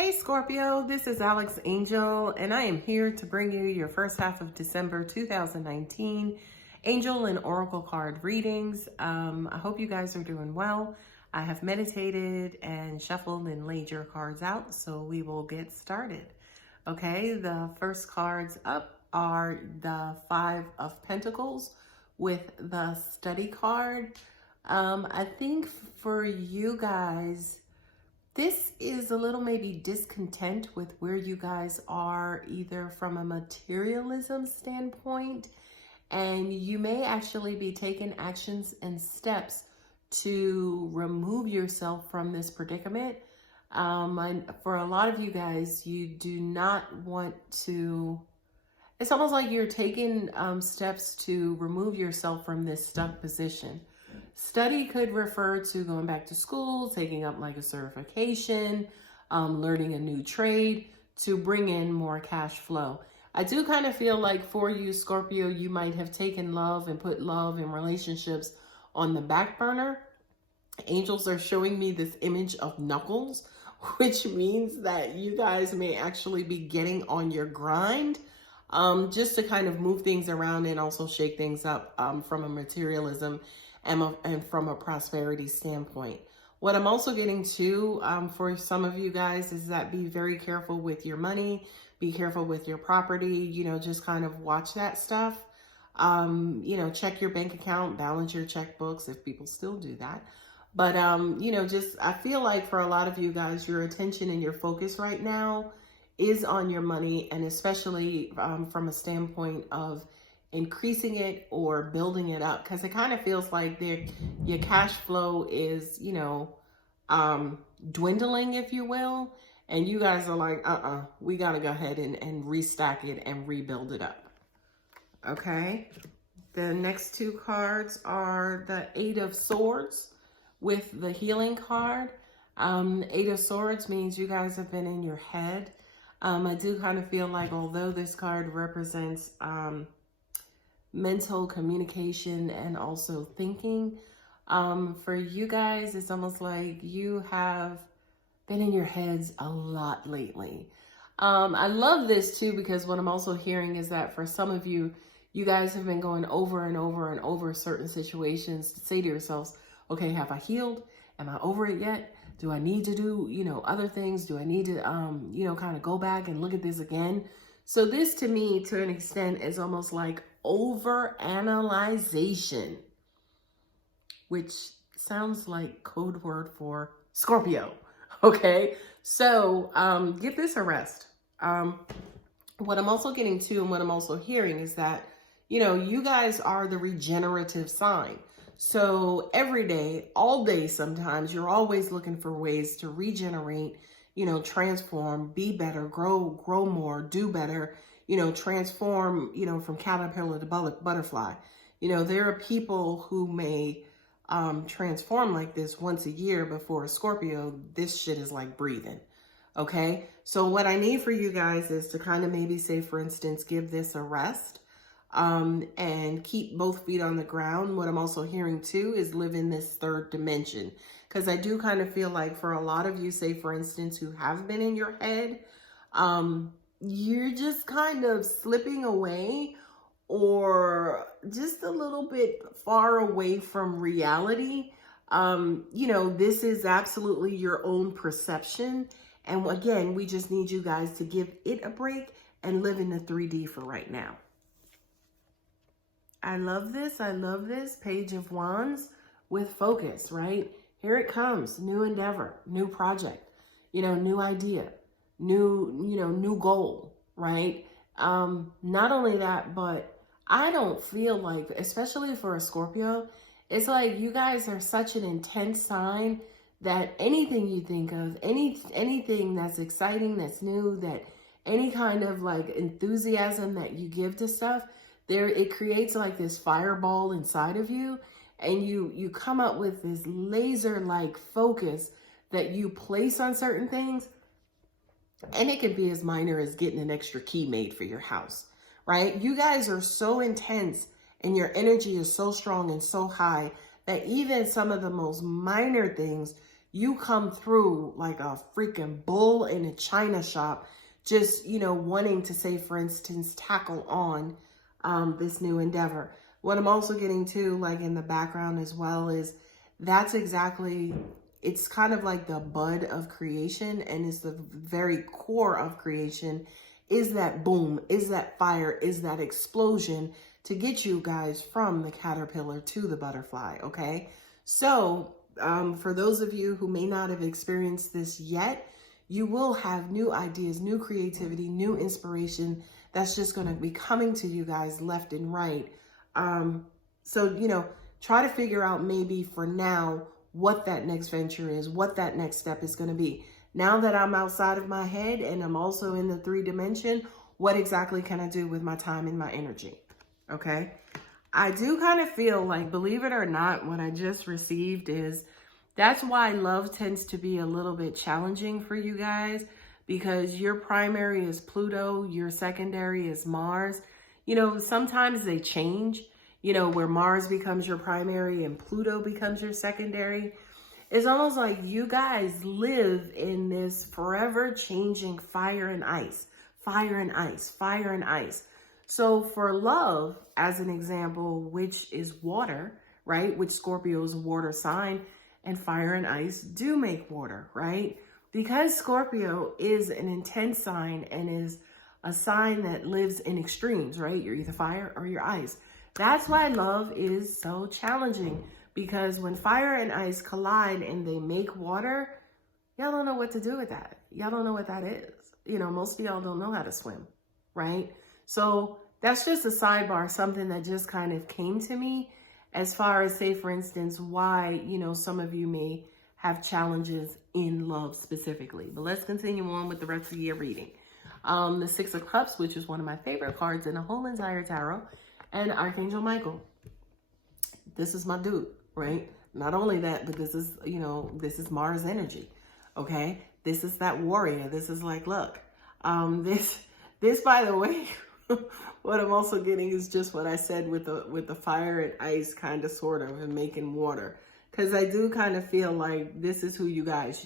Hey Scorpio, this is Alex Angel, and I am here to bring you your first half of December 2019 Angel and Oracle card readings. I hope you guys are doing well. I have meditated and shuffled and laid your cards out, so we will get started. Okay, the first cards up are the Five of Pentacles with the Study card. I think for you guys, this is a little maybe discontent with where you guys are, either from a materialism standpoint, and you may actually be taking actions and steps to remove yourself from this predicament. For a lot of you guys, you do not want to, it's almost like you're taking steps to remove yourself from this stuck position. Study could refer to going back to school, taking up like a certification, learning a new trade to bring in more cash flow. I do kind of feel like for you, Scorpio, you might have taken love and put love and relationships on the back burner. Angels are showing me this image of knuckles, which means that you guys may actually be getting on your grind just to kind of move things around and also shake things up from a materialism and from a prosperity standpoint. What I'm also getting to for some of you guys is that be very careful with your money, be careful with your property, you know, just kind of watch that stuff. You know, check your bank account, balance your checkbooks if people still do that. But, you know, just I feel like for a lot of you guys, your attention and your focus right now is on your money, and especially from a standpoint of increasing it or building it up, because it kind of feels like your cash flow is, you know, dwindling, if you will, and you guys are like, we got to go ahead and restack it and rebuild it up. Okay, the next two cards are the Eight of Swords with the Healing card. Eight of Swords means you guys have been in your head. I do kind of feel like, although this card represents mental communication and also thinking, for you guys, it's almost like you have been in your heads a lot lately. I love this too, because what I'm also hearing is that for some of you, you guys have been going over and over and over certain situations to say to yourselves, okay, have I healed? Am I over it yet? Do I need to do, you know, other things? Do I need to, you know, kind of go back and look at this again? So this to me, to an extent, is almost like overanalyzation, which sounds like code word for Scorpio. Okay, so give this a rest. What I'm also getting to and what I'm also hearing is that, you know, you guys are the regenerative sign. So every day, all day, sometimes you're always looking for ways to regenerate, you know, transform, be better, grow more, do better, you know, transform, you know, from caterpillar to butterfly. You know, there are people who may transform like this once a year, but for a Scorpio, this shit is like breathing. Okay, so what I need for you guys is to kind of maybe say, for instance, give this a rest. And keep both feet on the ground. What I'm also hearing too is live in this third dimension, because I do kind of feel like for a lot of you, say for instance, who have been in your head, you're just kind of slipping away or just a little bit far away from reality. You know, this is absolutely your own perception. And again, we just need you guys to give it a break and live in the 3D for right now. I love this. I love this. Page of Wands with focus, right? Here it comes. New endeavor, new project, you know, new idea, new goal, right? Not only that, but I don't feel like, especially for a Scorpio, it's like you guys are such an intense sign that anything you think of, anything that's exciting, that's new, that any kind of like enthusiasm that you give to stuff, it creates like this fireball inside of you, and you come up with this laser-like focus that you place on certain things, and it can be as minor as getting an extra key made for your house, right? You guys are so intense, and your energy is so strong and so high that even some of the most minor things you come through like a freaking bull in a china shop, just, you know, wanting to, say, for instance, tackle on this new endeavor. What I'm also getting to, like in the background as well, is that's exactly, it's kind of like the bud of creation, and is the very core of creation, is that boom, is that fire, is that explosion to get you guys from the caterpillar to the butterfly, okay? So for those of you who may not have experienced this yet, you will have new ideas, new creativity, new inspiration that's just going to be coming to you guys left and right. So, you know, try to figure out maybe for now what that next venture is, what that next step is going to be. Now that I'm outside of my head and I'm also in the 3 dimension, what exactly can I do with my time and my energy? Okay. I do kind of feel like, believe it or not, what I just received is, that's why love tends to be a little bit challenging for you guys, because your primary is Pluto, your secondary is Mars. You know, sometimes they change, you know, where Mars becomes your primary and Pluto becomes your secondary. It's almost like you guys live in this forever changing fire and ice, fire and ice, fire and ice. So for love, as an example, which is water, right? Which Scorpio is a water sign, and fire and ice do make water, right? Because Scorpio is an intense sign and is a sign that lives in extremes, right? You're either fire or you're ice. That's why love is so challenging, because when fire and ice collide and they make water, y'all don't know what to do with that. Y'all don't know what that is. You know, most of y'all don't know how to swim, right? So that's just a sidebar, something that just kind of came to me, as far as, say, for instance, why, you know, some of you may have challenges in love specifically. But let's continue on with the rest of the year reading. The 6 of Cups, which is one of my favorite cards in the whole entire tarot, and Archangel Michael. This is my dude, right? Not only that, but this is, you know, this is Mars energy, okay? This is that warrior. This is like, look, this, by the way, what I'm also getting is just what I said with the fire and ice kind of, sort of, and making water. Because I do kind of feel like this is who you guys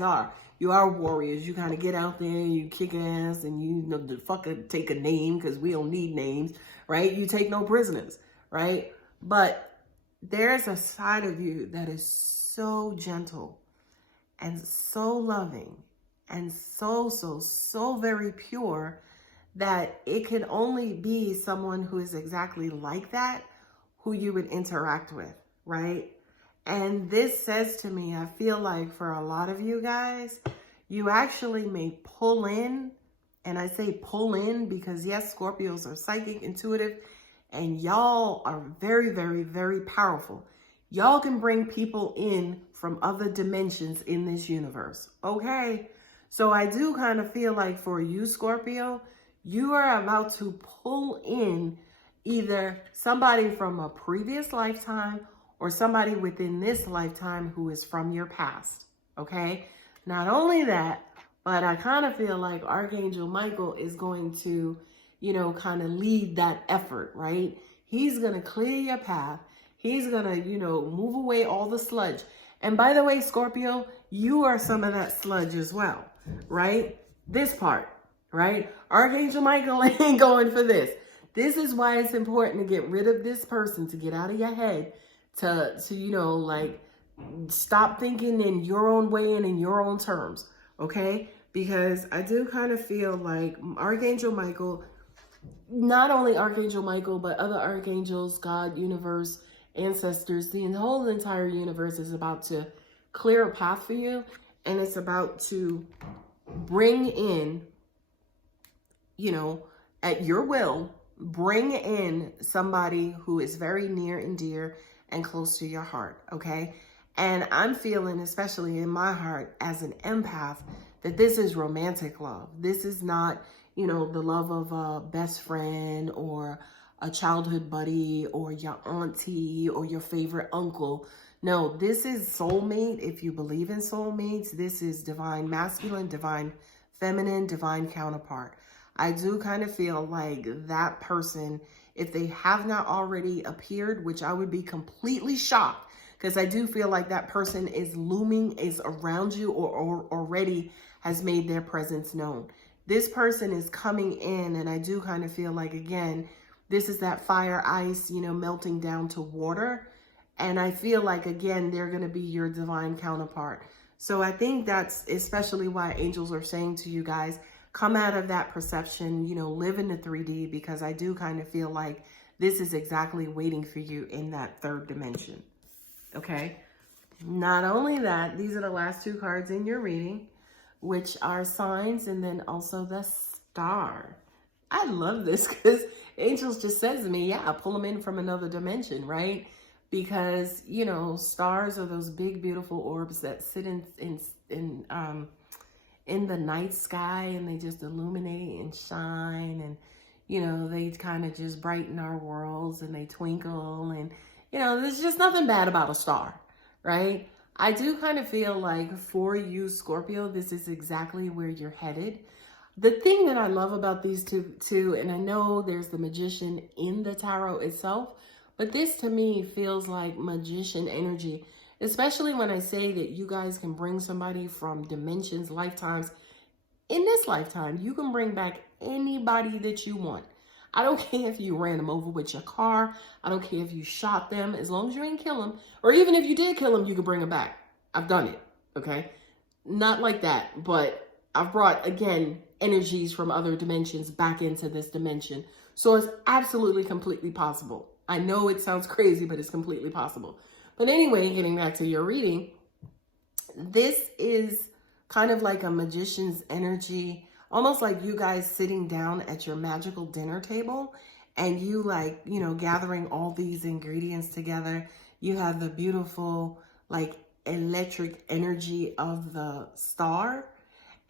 are. You are warriors. You kind of get out there, you kick ass, and you know, the fucker take a name, because we don't need names, right? You take no prisoners, right? But there's a side of you that is so gentle and so loving and so very pure, that it can only be someone who is exactly like that who you would interact with, right? And this says to me, I feel like for a lot of you guys, you actually may pull in, and I say pull in because, yes, Scorpios are psychic, intuitive, and y'all are very powerful. Y'all can bring people in from other dimensions in this universe, okay? So I do kind of feel like for you, Scorpio, you are about to pull in either somebody from a previous lifetime or somebody within this lifetime who is from your past, okay? Not only that, but I kind of feel like Archangel Michael is going to, you know, kind of lead that effort, right? He's going to clear your path. He's going to, you know, move away all the sludge. And by the way, Scorpio, you are some of that sludge as well, right? This part, right? Archangel Michael ain't going for this. This is why it's important to get rid of this person, to get out of your head, to you know, like, stop thinking in your own way and in your own terms, okay? Because I do kind of feel like Archangel Michael, not only Archangel Michael, but other archangels, God, universe, ancestors, the whole entire universe is about to clear a path for you, and it's about to bring in, you know, at your will, bring in somebody who is very near and dear and close to your heart, okay? And I'm feeling, especially in my heart as an empath, that this is romantic love. This is not, you know, the love of a best friend or a childhood buddy or your auntie or your favorite uncle. No, this is soulmate. If you believe in soulmates, this is divine masculine, divine feminine, divine counterpart. I do kind of feel like that person, if they have not already appeared, which I would be completely shocked because I do feel like that person is looming, is around you, or already has made their presence known. This person is coming in, and I do kind of feel like, again, this is that fire, ice, you know, melting down to water. And I feel like, again, they're going to be your divine counterpart. So I think that's especially why angels are saying to you guys, come out of that perception, you know, live in the 3D, because I do kind of feel like this is exactly waiting for you in that third dimension. Okay. Not only that, these are the last two cards in your reading, which are signs, and then also the star. I love this because angels just says to me, yeah, pull them in from another dimension, right? Because, you know, stars are those big, beautiful orbs that sit in the night sky, and they just illuminate and shine, and, you know, they kind of just brighten our worlds, and they twinkle, and, you know, there's just nothing bad about a star, right? I do kind of feel like for you, Scorpio, this is exactly where you're headed. The thing that I love about these two, and I know there's the magician in the tarot itself, but this to me feels like magician energy, especially when I say that you guys can bring somebody from dimensions, lifetimes. In this lifetime, you can bring back anybody that you want. I don't care if you ran them over with your car. I don't care if you shot them, as long as you ain't kill them. Or even if you did kill them, you can bring them back. I've done it, okay? Not like that, but I've brought, again, energies from other dimensions back into this dimension. So it's absolutely, completely possible. I know it sounds crazy, but it's completely possible. But anyway, getting back to your reading, this is kind of like a magician's energy, almost like you guys sitting down at your magical dinner table, and you, like, you know, gathering all these ingredients together. You have the beautiful, like, electric energy of the star.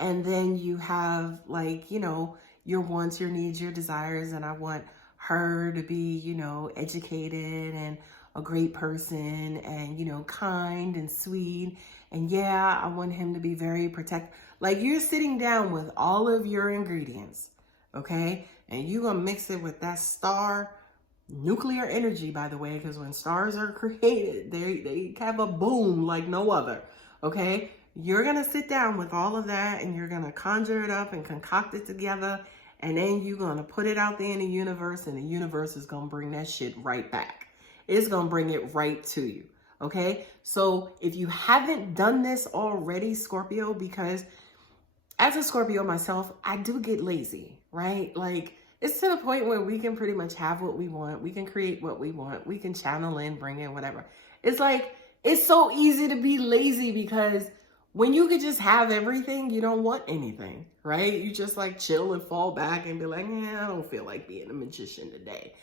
And then you have, like, you know, your wants, your needs, your desires. And I want her to be, you know, educated and a great person, and, you know, kind and sweet. And yeah, I want him to be very protective. Like, you're sitting down with all of your ingredients, okay? And you're going to mix it with that star nuclear energy, by the way, because when stars are created, they have a boom like no other, okay? You're going to sit down with all of that, and you're going to conjure it up and concoct it together. And then you're going to put it out there in the universe, and the universe is going to bring that shit right back. It's going to bring it right to you. Okay. So if you haven't done this already, Scorpio, because as a Scorpio myself, I do get lazy, right? Like, it's to the point where we can pretty much have what we want. We can create what we want. We can channel in, bring in, whatever. It's like, it's so easy to be lazy, because when you could just have everything, you don't want anything, right? You just like chill and fall back and be like, yeah, I don't feel like being a magician today.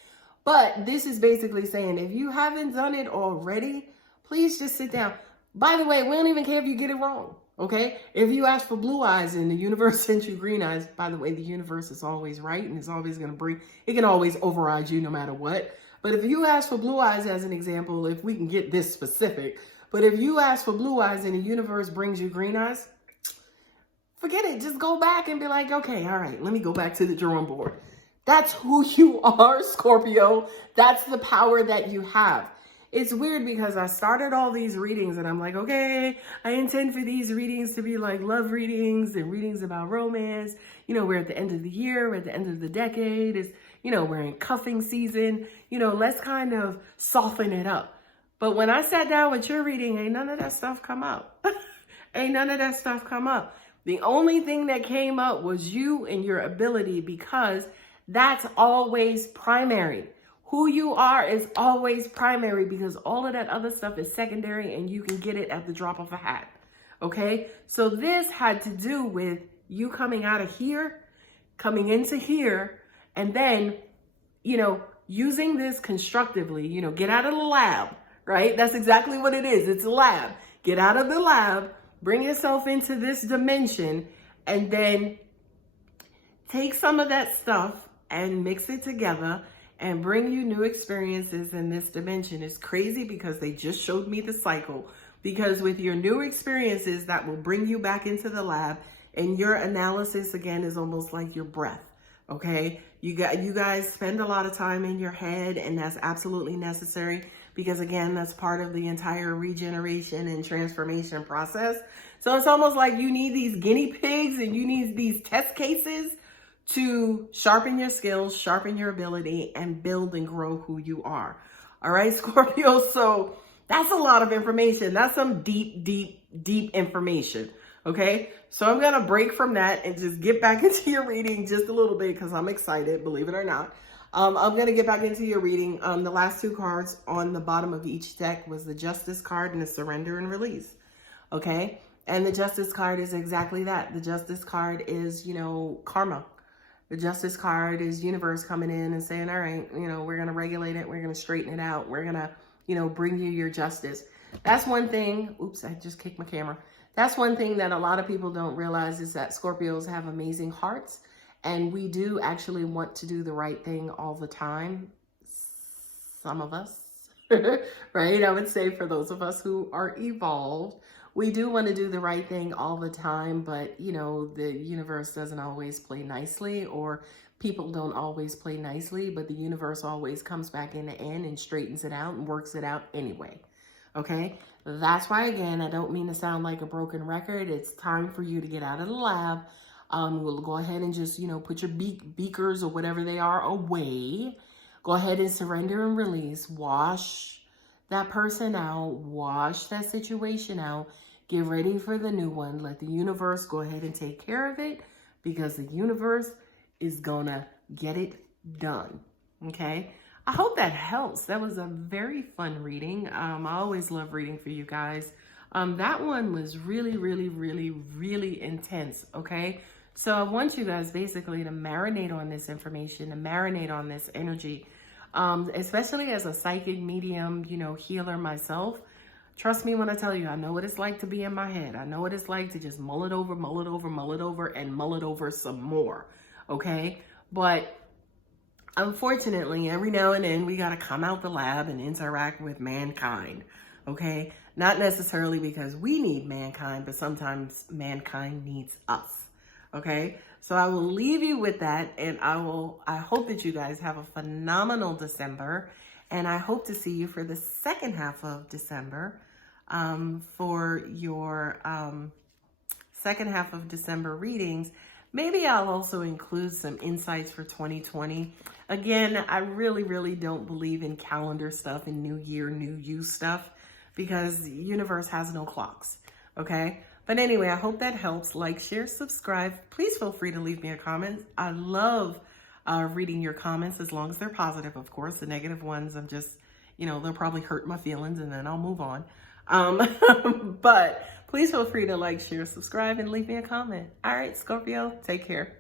But this is basically saying, if you haven't done it already, please just sit down. By the way, we don't even care if you get it wrong, okay? If you ask for blue eyes and the universe sent you green eyes, by the way, the universe is always right, and it's always going to bring, it can always override you no matter what. But if you ask for blue eyes as an example, if we can get this specific, but if you ask for blue eyes and the universe brings you green eyes, forget it. Just go back and be like, okay, all right, let me go back to the drawing board. That's who you are, Scorpio. That's the power that you have. It's weird because I started all these readings and I'm like, okay, I intend for these readings to be like love readings and readings about romance. You know, we're at the end of the year, we're at the end of the decade. It's, you know, we're in cuffing season. You know, let's kind of soften it up. But when I sat down with your reading, ain't none of that stuff come up. Ain't none of that stuff come up. The only thing that came up was you and your ability, because that's always primary. Who you are is always primary, because all of that other stuff is secondary, and you can get it at the drop of a hat. Okay? So this had to do with you coming out of here, coming into here, and then, you know, using this constructively, you know, get out of the lab, right? That's exactly what it is. It's a lab. Get out of the lab, bring yourself into this dimension, and then take some of that stuff and mix it together and bring you new experiences in this dimension. It's crazy because they just showed me the cycle, because with your new experiences, that will bring you back into the lab, and your analysis again is almost like your breath. Okay. You guys spend a lot of time in your head, and that's absolutely necessary, because again, that's part of the entire regeneration and transformation process. So it's almost like you need these guinea pigs and you need these test cases to sharpen your skills, sharpen your ability, and build and grow who you are. All right, Scorpio. So that's a lot of information. That's some deep, deep, deep information. Okay, so I'm going to break from that and just get back into your reading just a little bit because I'm excited, believe it or not. I'm going to get back into your reading. The last two cards on the bottom of each deck was the Justice card and the Surrender and Release. Okay, and the Justice card is exactly that. The Justice card is, karma. The Justice card is universe coming in and saying, all right, we're going to regulate it. We're going to straighten it out. We're going to, bring you your justice. That's one thing. Oops, I just kicked my camera. That's one thing that a lot of people don't realize is that Scorpios have amazing hearts, and we do actually want to do the right thing all the time. Some of us, right? I would say for those of us who are evolved, we do want to do the right thing all the time, but the universe doesn't always play nicely, or people don't always play nicely, but the universe always comes back in the end and straightens it out and works it out anyway. Okay, that's why, again, I don't mean to sound like a broken record. It's time for you to get out of the lab. We'll go ahead and just, put your beakers or whatever they are away. Go ahead and surrender and release. Wash that person out. Wash that situation out. Get ready for the new one. Let the universe go ahead and take care of it, because the universe is going to get it done. Okay. I hope that helps. That was a very fun reading. I always love reading for you guys. That one was really, really, really, really intense, okay? So I want you guys basically to marinate on this information, to marinate on this energy, especially as a psychic medium, healer myself. Trust me when I tell you, I know what it's like to be in my head. I know what it's like to just mull it over, mull it over, mull it over, and mull it over some more, okay? But unfortunately, every now and then we got to come out the lab and interact with mankind, okay? Not necessarily because we need mankind, but sometimes mankind needs us, okay? So I will leave you with that, and I hope that you guys have a phenomenal December, and I hope to see you for the second half of December for your second half of December readings. Maybe I'll also include some insights for 2020. Again, I really, really don't believe in calendar stuff and new year, new you stuff, because the universe has no clocks, okay? But anyway, I hope that helps. Like, share, subscribe. Please feel free to leave me a comment. I love reading your comments, as long as they're positive, of course. The negative ones, I'm just, they'll probably hurt my feelings and then I'll move on. But please feel free to like, share, subscribe, and leave me a comment. All right, Scorpio, take care.